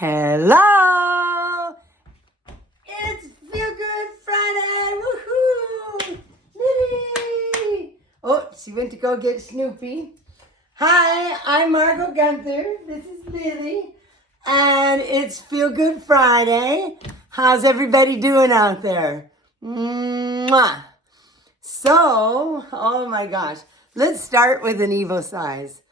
Hello! It's Feel Good Friday! Woohoo! Lily! Oh, she went to go get Snoopy. Hi, I'm Margot Gunther. This is Lily. And it's Feel Good Friday. How's everybody doing out there? Mwah! So, oh my gosh. Let's start with an Evo size.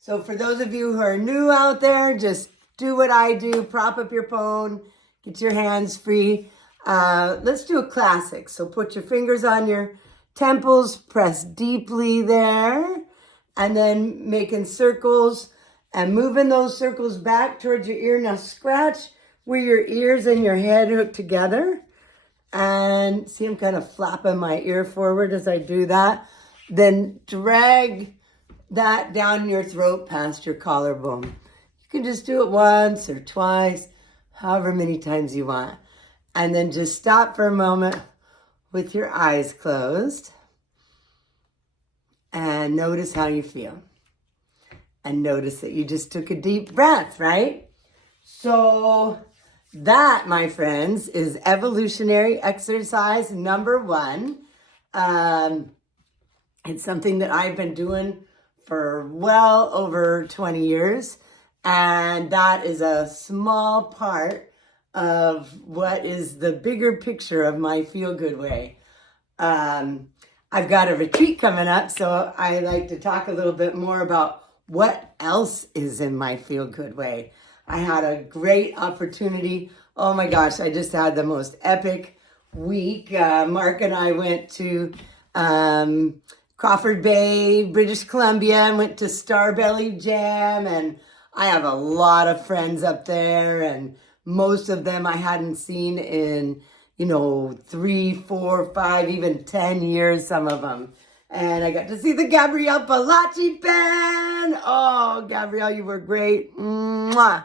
So for those of you who are new out there, just do what I do. Prop up your phone. Get your hands free. Let's do a classic. So put your fingers on your temples. Press deeply there. And then making circles and moving those circles back towards your ear. Now scratch where your ears and your head hook together. And see, I'm kind of flapping my ear forward as I do that. Then drag that down your throat past your collarbone. You can just do it once or twice, however many times you want. And then just stop for a moment with your eyes closed. And notice how you feel. And notice that you just took a deep breath, right? So that, my friends, is evolutionary exercise number 1. It's something that I've been doing for well over 20 years. And that is a small part of what is the bigger picture of my Feel Good Way. I've got a retreat coming up, so I like to talk a little bit more about what else is in my Feel Good Way. I had a great opportunity. Oh my gosh, I just had the most epic week. Mark and I went to Crawford Bay, British Columbia, and went to Starbelly Jam, and I have a lot of friends up there, and most of them I hadn't seen in, 3, 4, 5, even 10 years, some of them. And I got to see the Gabrielle Palachi band. Oh, Gabrielle, you were great. Mwah.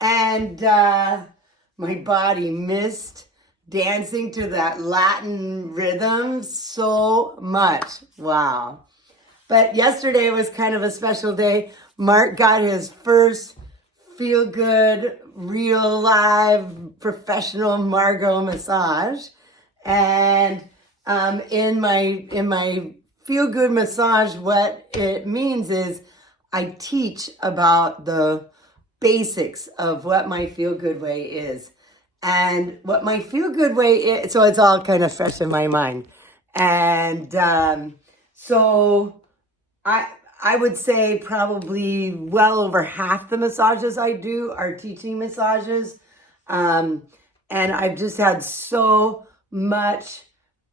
And my body missed dancing to that Latin rhythm so much. Wow. But yesterday was kind of a special day. Mark got his first Feel Good, real live, professional Margot massage. And in my Feel Good massage, what it means is I teach about the basics of what my Feel Good Way is. And what my Feel Good Way is, so it's all kind of fresh in my mind. And so I would say probably well over half the massages I do are teaching massages. And I've just had so much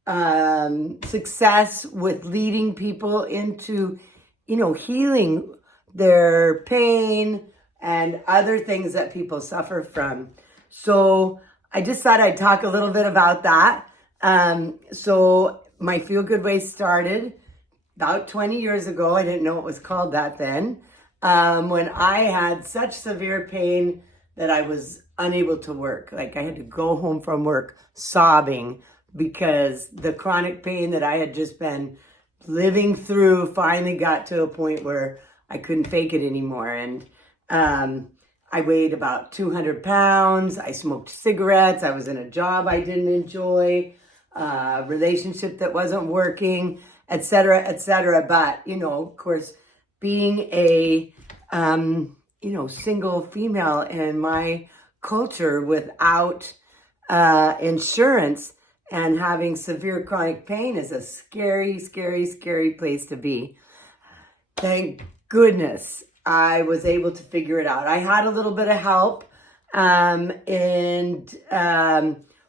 success with leading people into, healing their pain and other things that people suffer from. So I just thought I'd talk a little bit about that. So my Feel Good Way started about 20 years ago. I didn't know it was called that then. When I had such severe pain that I was unable to work. Like I had to go home from work sobbing because the chronic pain that I had just been living through finally got to a point where I couldn't fake it anymore. And I weighed about 200 pounds. I smoked cigarettes. I was in a job I didn't enjoy, a relationship that wasn't working, et cetera, et cetera. But, of course, being a, single female in my culture without insurance and having severe chronic pain is a scary, scary, scary place to be. Thank goodness I was able to figure it out. I had a little bit of help, and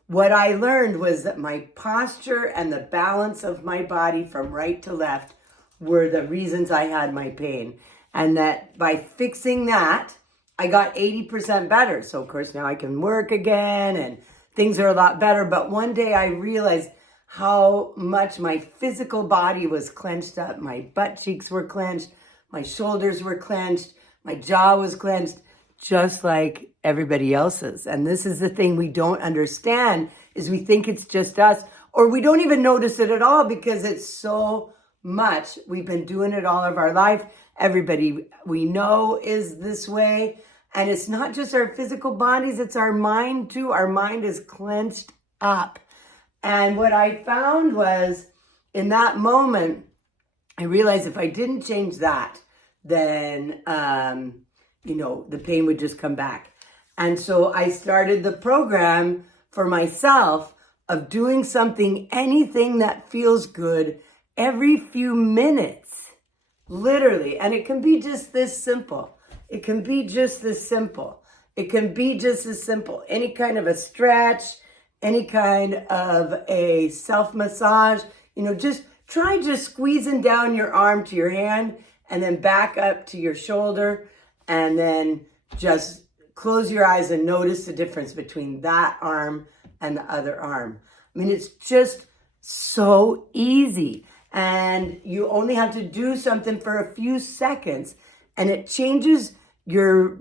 what I learned was that my posture and the balance of my body from right to left were the reasons I had my pain. And that by fixing that, I got 80% better. So of course now I can work again and things are a lot better. But one day I realized how much my physical body was clenched up. My butt cheeks were clenched. My shoulders were clenched. My jaw was clenched, just like everybody else's. And this is the thing we don't understand, is we think it's just us, or we don't even notice it at all because it's so much. We've been doing it all of our life. Everybody we know is this way. And it's not just our physical bodies, it's our mind too. Our mind is clenched up. And what I found was in that moment, I realized if I didn't change that, then, the pain would just come back. And so I started the program for myself of doing something, anything that feels good every few minutes, literally. And it can be just this simple. It can be just this simple. It can be just as simple. Any kind of a stretch, any kind of a self-massage, just try just squeezing down your arm to your hand and then back up to your shoulder, and then just close your eyes and notice the difference between that arm and the other arm. I mean, it's just so easy. And you only have to do something for a few seconds, and it changes your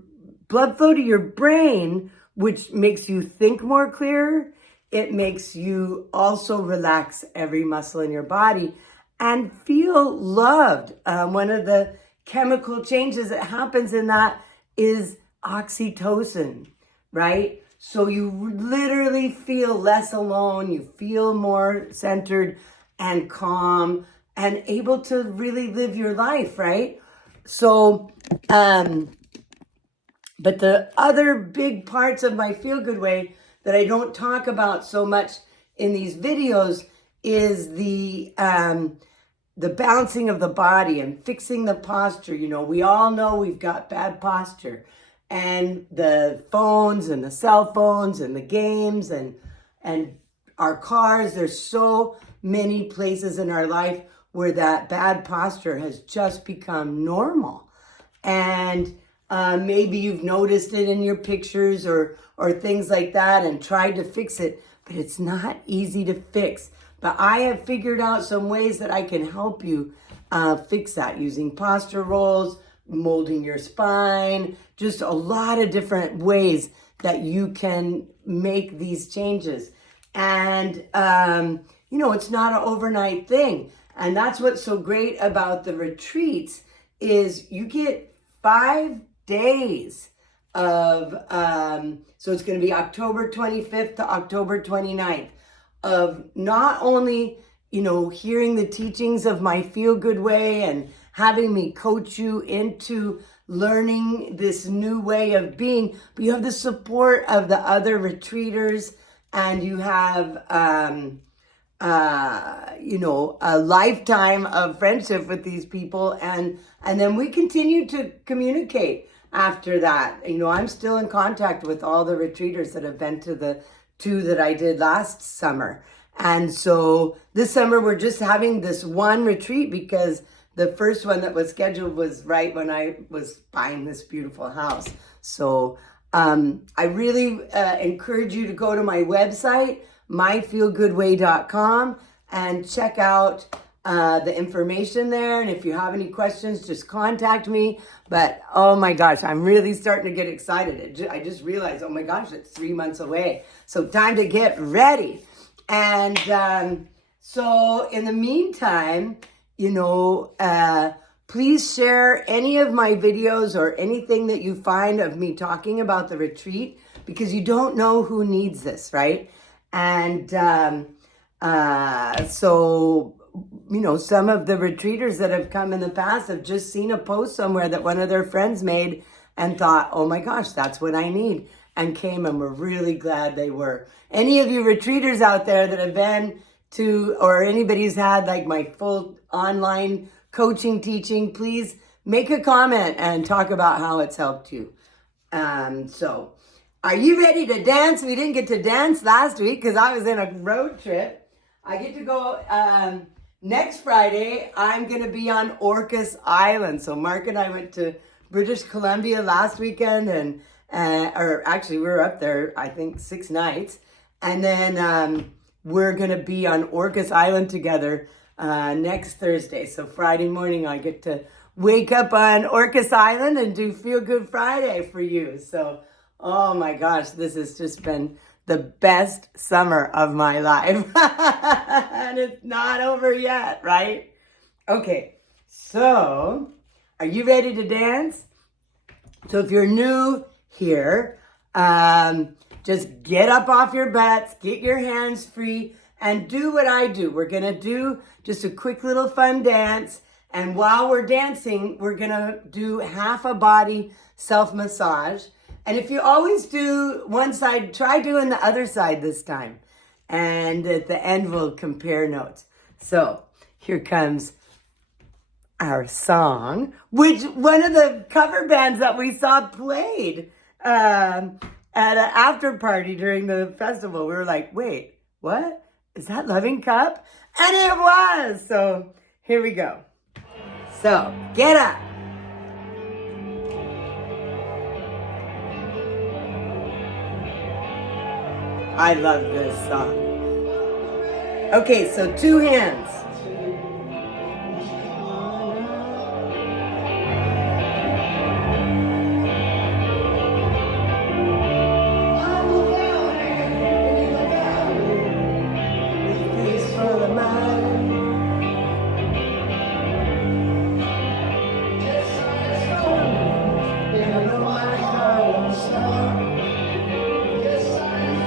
blood flow to your brain, which makes you think more clearer. It makes you also relax every muscle in your body and feel loved. One of the chemical changes that happens in that is oxytocin, right? So you literally feel less alone. You feel more centered and calm and able to really live your life, right? So, but the other big parts of my Feel Good Way that I don't talk about so much in these videos is the balancing of the body and fixing the posture. We all know we've got bad posture, and the phones and the cell phones and the games and our cars, there's so many places in our life where that bad posture has just become normal. And maybe you've noticed it in your pictures or things like that and tried to fix it, but it's not easy to fix. But I have figured out some ways that I can help you fix that using posture rolls, molding your spine, just a lot of different ways that you can make these changes. And, it's not an overnight thing. And that's what's so great about the retreats is you get 5 days of, so it's going to be October 25th to October 29th of not only, hearing the teachings of my Feel Good Way and having me coach you into learning this new way of being, but you have the support of the other retreaters, and you have, a lifetime of friendship with these people. And then we continue to communicate after that. I'm still in contact with all the retreaters that have been to the 2 that I did last summer. And so this summer we're just having this one retreat because the first one that was scheduled was right when I was buying this beautiful house. So I really encourage you to go to my website, myfeelgoodway.com, and check out the information there. And if you have any questions, just contact me. But oh my gosh, I'm really starting to get excited. I just realized, oh my gosh, it's 3 months away. So time to get ready. And so in the meantime, please share any of my videos or anything that you find of me talking about the retreat, because you don't know who needs this, right? And so, some of the retreaters that have come in the past have just seen a post somewhere that one of their friends made and thought, oh my gosh, that's what I need, and came, and we're really glad they were. Any of you retreaters out there that have been to, or anybody who's had like my full online coaching teaching, please make a comment and talk about how it's helped you. So are you ready to dance? We didn't get to dance last week because I was in a road trip. I get to go next Friday. I'm going to be on Orcas Island. So Mark and I went to British Columbia last weekend, and or actually we were up there, I think 6 nights. And then we're going to be on Orcas Island together next Thursday. So Friday morning I get to wake up on Orcas Island and do Feel Good Friday for you. So, oh my gosh, this has just been the best summer of my life. And it's not over yet, right? Okay, so are you ready to dance? So if you're new here. Just get up off your butts, get your hands free, and do what I do. We're gonna do just a quick little fun dance. And while we're dancing, we're gonna do half a body self-massage. And if you always do one side, try doing the other side this time. And at the end, we'll compare notes. So here comes our song, which one of the cover bands that we saw played at an after party during the festival. We were like, wait, what? Is that Loving Cup? And it was. So here we go. So get up. I love this song. Okay, so 2 hands.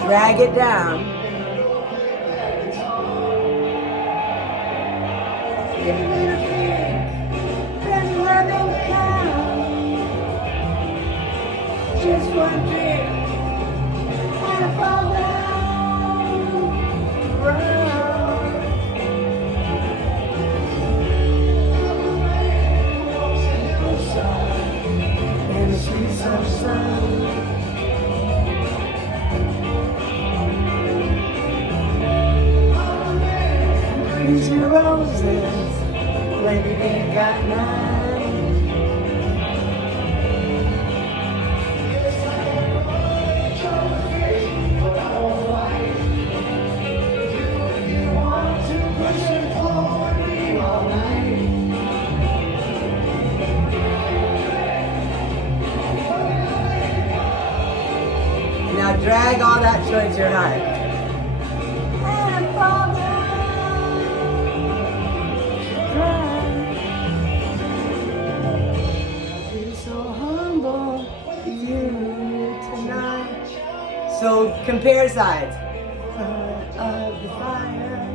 Drag it down. Give a little drink, then loving count. Just one drink, and I fall down. In the streets of sun. Your roses, when you ain't got none. You want to push it for me all night. Now drag all that towards your heart. So compare sides. Of the fire.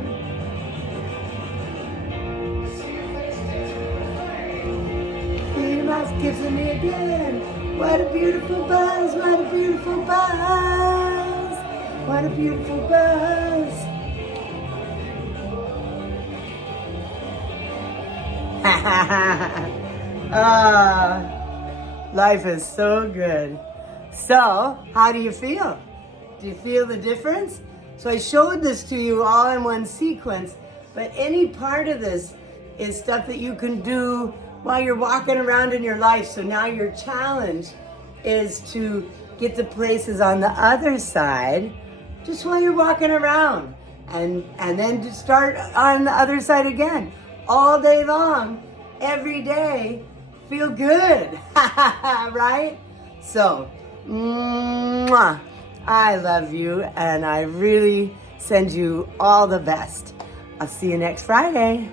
Your mouth gives me again. What a beautiful buzz, what a beautiful buzz. What a beautiful buzz. Life is so good. So, how do you feel? Do you feel the difference? So I showed this to you all in one sequence, but any part of this is stuff that you can do while you're walking around in your life. So now your challenge is to get to places on the other side just while you're walking around. And then to start on the other side again. All day long, every day, feel good, right? So, mwah. I love you, and I really send you all the best. I'll see you next Friday.